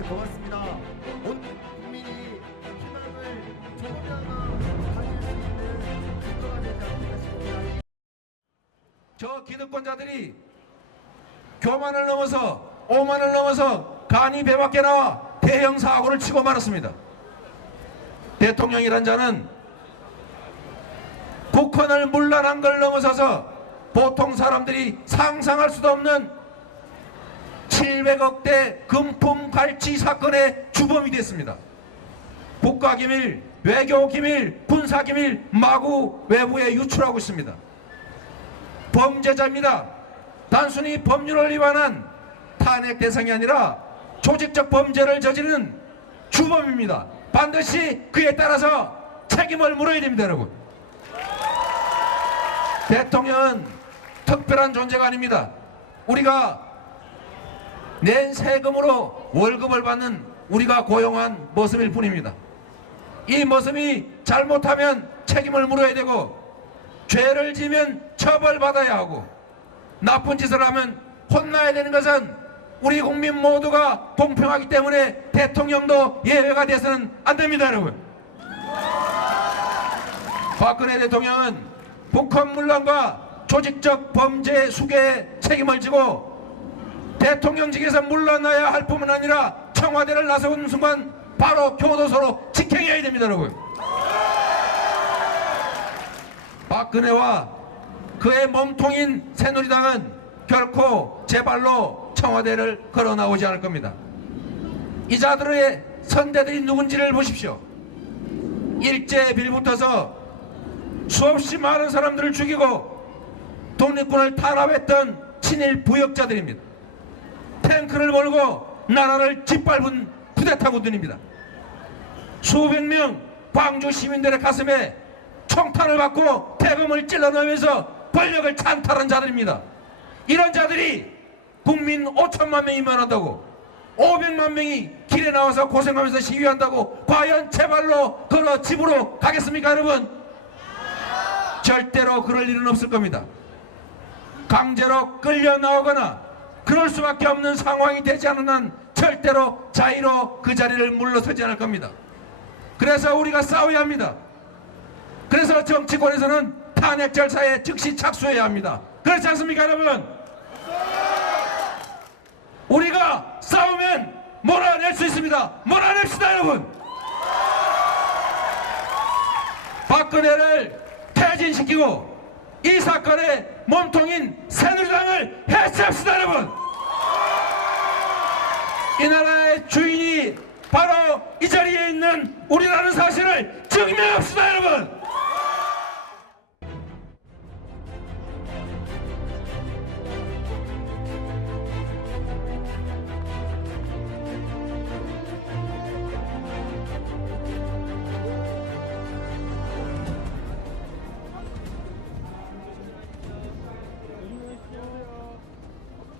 고맙습니다. 온 국민이 희망을 조금이나마 가질 수 있는 근거가 되지 않을까 싶습니다. 저 기득권자들이 교만을 넘어서 오만을 넘어서 간이 배 밖에 나와 대형 사고를 치고 말았습니다. 대통령이란 자는 국헌을 물러난 걸 넘어서서 보통 사람들이 상상할 수도 없는 700억대 금품 갈취 사건의 주범이 됐습니다. 국가기밀, 외교기밀, 군사기밀 마구 외부에 유출하고 있습니다. 범죄자입니다. 단순히 법률을 위반한 탄핵 대상이 아니라 조직적 범죄를 저지르는 주범입니다. 반드시 그에 따라서 책임을 물어야 됩니다, 여러분. 대통령은 특별한 존재가 아닙니다. 우리가 낸 세금으로 월급을 받는 우리가 고용한 모습일 뿐입니다. 이 모습이 잘못하면 책임을 물어야 되고 죄를 지면 처벌받아야 하고 나쁜 짓을 하면 혼나야 되는 것은 우리 국민 모두가 공평하기 때문에 대통령도 예외가 돼서는 안 됩니다 여러분 박근혜 대통령은 북한 물란과 조직적 범죄 수괴에 책임을 지고 대통령직에서 물러나야 할 뿐만 아니라 청와대를 나서는 순간 바로 교도소로 직행해야 됩니다 여러분 박근혜와 그의 몸통인 새누리당은 결코 제 발로 청와대를 걸어 나오지 않을 겁니다. 이 자들의 선대들이 누군지를 보십시오. 일제 빌붙어서 수없이 많은 사람들을 죽이고 독립군을 탄압했던 친일 부역자들입니다. 탱크를 몰고 나라를 짓밟은 쿠데타군들입니다. 수백 명 광주 시민들의 가슴에 총탄을 받고 대금을 찔러넣으면서 권력을 찬탈한 자들입니다. 이런 자들이 국민 5천만 명이 면한다고 500만 명이 길에 나와서 고생하면서 시위한다고 과연 제발로 걸어 집으로 가겠습니까 여러분? 절대로 그럴 일은 없을 겁니다. 강제로 끌려 나오거나 그럴 수밖에 없는 상황이 되지 않은 한 절대로 자의로 그 자리를 물러서지 않을 겁니다. 그래서 우리가 싸워야 합니다. 그래서 정치권에서는 탄핵 절차에 즉시 착수해야 합니다. 그렇지 않습니까, 여러분? 우리가 싸우면 몰아낼 수 있습니다. 몰아냅시다, 여러분. 박근혜를 퇴진시키고 이 사건의 몸통인 새누리당을 해체합시다, 여러분. 이 나라의 주인이 바로 이 자리에 있는 우리라는 사실을 증명합시다, 여러분.